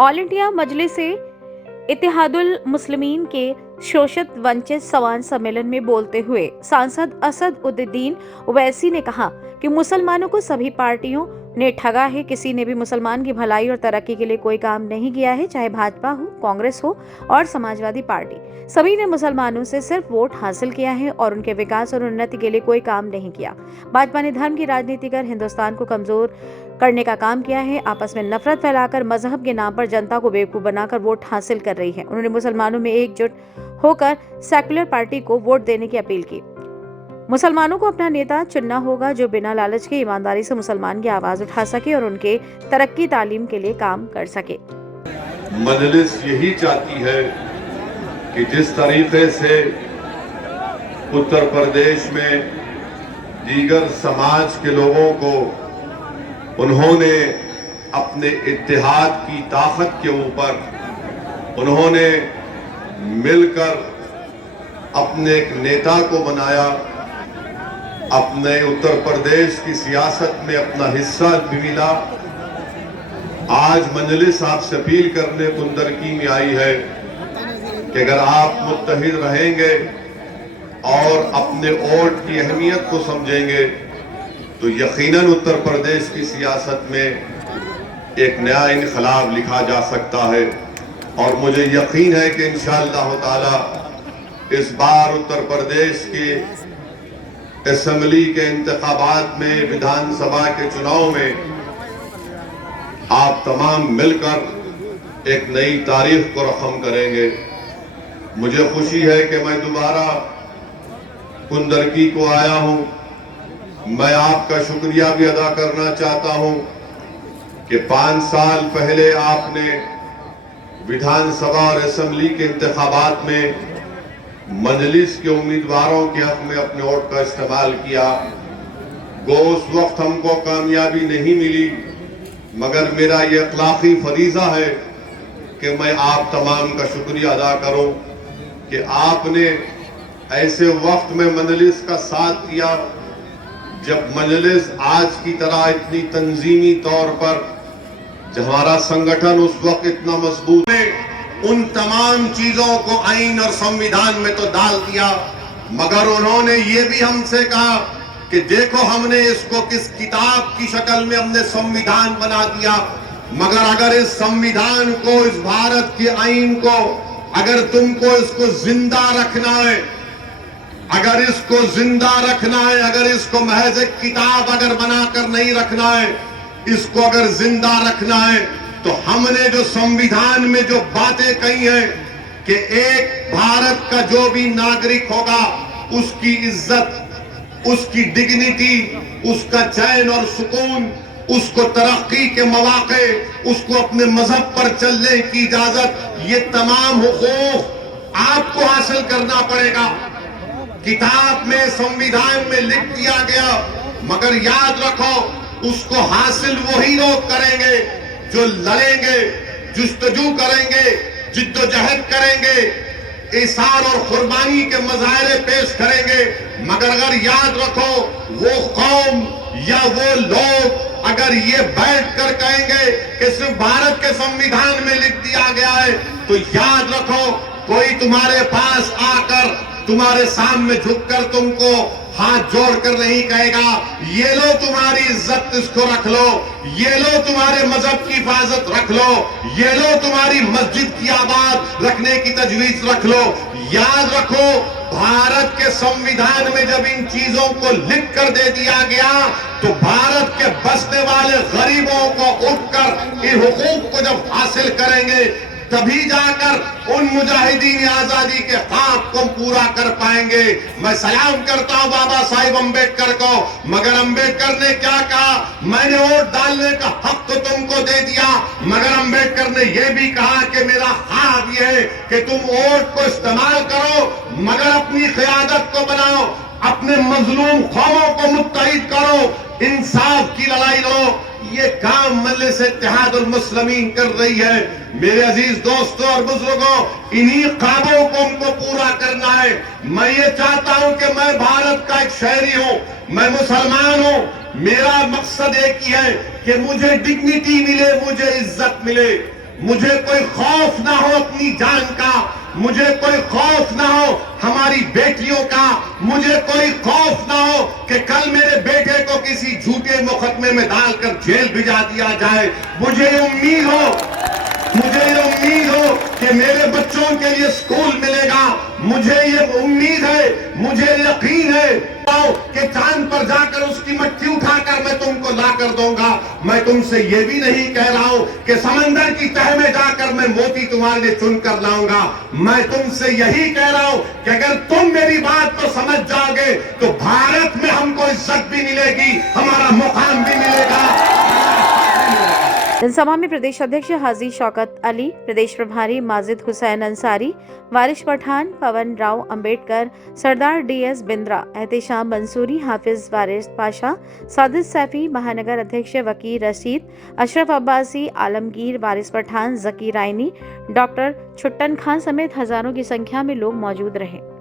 All India मजलिस इत्तेहादुल मुस्लिमीन के शोषित वंचित सवान सम्मेलन में बोलते हुए सांसद असद उद्दीन ओवैसी ने कहा कि मुसलमानों को सभी पार्टियों ने ठगा है। किसी ने भी मुसलमान की भलाई और तरक्की के लिए कोई काम नहीं किया है, चाहे भाजपा हो, कांग्रेस हो और समाजवादी पार्टी। सभी ने मुसलमानों से सिर्फ वोट हासिल किया है और उनके विकास और उन्नति के लिए कोई काम नहीं किया। भाजपा ने धर्म की राजनीति कर हिंदुस्तान को कमजोर करने का काम किया है। आपस में नफरत फैलाकर मजहब के नाम पर जनता को बेवकूफ बनाकर वोट हासिल कर रही है। उन्होंने मुसलमानों में एकजुट होकर सेकुलर पार्टी को वोट देने की अपील की। मुसलमानों को अपना नेता चुनना होगा जो बिना लालच के ईमानदारी से मुसलमान की आवाज उठा सके और उनके तरक्की तालीम के लिए काम कर सके। मजलिस यही चाहती है कि जिस तरीके से उत्तर प्रदेश में दीगर समाज के लोगों को उन्होंने अपने इत्तेहाद की ताकत के ऊपर उन्होंने मिलकर अपने एक नेता को बनाया, अपने उत्तर प्रदेश की सियासत में अपना हिस्सा भी मिला। आज मजलिस आपसे अपील करने कुंदरकी में आई है कि अगर आप मुत्तहिद रहेंगे और अपने वोट की अहमियत को समझेंगे तो यकीनन उत्तर प्रदेश की सियासत में एक नया इनकलाब लिखा जा सकता है। और मुझे यकीन है कि इंशाअल्लाह ताला इस बार उत्तर प्रदेश की असेंबली के इंतखाबात में, विधानसभा के चुनाव में आप तमाम मिलकर एक नई तारीख को रकम करेंगे। मुझे खुशी है कि मैं दोबारा कुंदरकी को आया हूं। मैं आपका शुक्रिया भी अदा करना चाहता हूं कि 5 साल पहले आपने विधानसभा और असेंबली के इंतखाबात में मजलिस के उम्मीदवारों के हक में अपने वोट का इस्तेमाल किया। उस वक्त हमको कामयाबी नहीं मिली, मगर मेरा ये अखलाकी फरीजा है कि मैं आप तमाम का शुक्रिया अदा करूं कि आपने ऐसे वक्त में मजलिस का साथ दिया जब मजलिस आज की तरह इतनी तंजीमी तौर पर, जब हमारा संगठन उस वक्त इतना मजबूत है, उन तमाम चीजों को आईन और संविधान में तो डाल दिया, मगर उन्होंने ये भी हमसे कहा कि देखो हमने इसको किस किताब की शक्ल में हमने संविधान बना दिया, मगर अगर इस संविधान को, इस भारत के आईन को अगर तुमको इसको जिंदा रखना है, अगर इसको जिंदा रखना है, अगर इसको महज एक किताब अगर बनाकर नहीं रखना है, इसको अगर जिंदा रखना है तो हमने जो संविधान में जो बातें कही हैं कि एक भारत का जो भी नागरिक होगा उसकी इज्जत, उसकी डिग्निटी, उसका चैन और सुकून, उसको तरक्की के मौके, उसको अपने मजहब पर चलने की इजाजत, ये तमाम हुकूक आपको हासिल करना पड़ेगा। किताब में, संविधान में लिख दिया गया, मगर याद रखो उसको हासिल वही लोग करेंगे जो लड़ेंगे, जुस्तजू करेंगे, जिद्दोजहद करेंगे, इसार और कुर्बानी के मज़ाहिर पेश करेंगे। मगर अगर याद रखो वो कौम या वो लोग अगर ये बैठ कर कहेंगे कि सिर्फ भारत के संविधान में लिख दिया गया है, तो याद रखो कोई तुम्हारे पास आकर तुम्हारे सामने झुककर तुमको हाथ जोड़कर नहीं कहेगा ये लो तुम्हारी इज्जत इसको रख लो, ये लो तुम्हारे मजहब की हिफाजत रख लो, ये लो तुम्हारी मस्जिद की आबाद रखने की तजवीज रख लो। याद रखो भारत के संविधान में जब इन चीजों को लिख कर दे दिया गया तो भारत के बसने वाले गरीबों को उठकर इन हुकूक को जब हासिल करेंगे तभी जाकर उन मुजाहिदीन आजादी के ख्वाब को पूरा कर पाएंगे। मैं सलाम करता हूं बाबा साहिब अम्बेडकर को, मगर अम्बेडकर ने क्या कहा, मैंने वोट डालने का हक तो तुमको दे दिया, मगर अम्बेडकर ने यह भी कहा कि मेरा ख्वाब यह है कि तुम वोट को इस्तेमाल करो मगर अपनी क़यादत को बनाओ, अपने मजलूम कौमों को मुत्तहिद करो, इंसाफ की लड़ाई लड़ो। ये काम मजलिस इत्तेहादुल मुस्लिमीन कर रही है। मेरे अजीज दोस्तों और बुजुर्गों, इन्हीं ख्वाबों को हमको पूरा करना है। मैं ये चाहता हूं कि मैं भारत का एक शहरी हूं, मैं मुसलमान हूं, मेरा मकसद एक ही है कि मुझे डिग्निटी मिले, मुझे इज्जत मिले। मुझे कोई खौफ ना हो अपनी जान का, मुझे कोई खौफ ना हो हमारी बेटियों का, मुझे कोई खौफ ना हो कि कल मेरे बेटे को किसी झूठे मुकदमे में डालकर जेल भिजा दिया जाए। मुझे ये उम्मीद हो कि मेरे बच्चों के लिए स्कूल मिलेगा। मुझे ये उम्मीद है, मुझे यकीन है कि चांद पर जाकर उसकी मट्टी उठाकर मैं तुमको ला कर दूंगा। मैं तुमसे ये भी नहीं कह रहा हूं कि समंदर की तह में जाकर मैं मोती तुम्हारे लिए चुन कर लाऊंगा। मैं तुमसे यही कह रहा हूं कि अगर तुम मेरी बात को समझ जाओगे तो भारत में हमको इज्जत भी मिलेगी, हमारा मुकाम भी मिलेगा। जनसभा में प्रदेश अध्यक्ष हाजी शौकत अली, प्रदेश प्रभारी माजिद हुसैन अंसारी, वारिश पठान, पवन राव अंबेडकर, सरदार DS बिंद्रा, एहतेशाम मंसूरी, हाफिज वारिस पाशा, सादिद सैफी, महानगर अध्यक्ष वकीर रशीद, अशरफ अब्बासी, आलमगीर, वारिस पठान, जकी रायनी, डॉक्टर छुट्टन खान समेत हजारों की संख्या में लोग मौजूद रहे।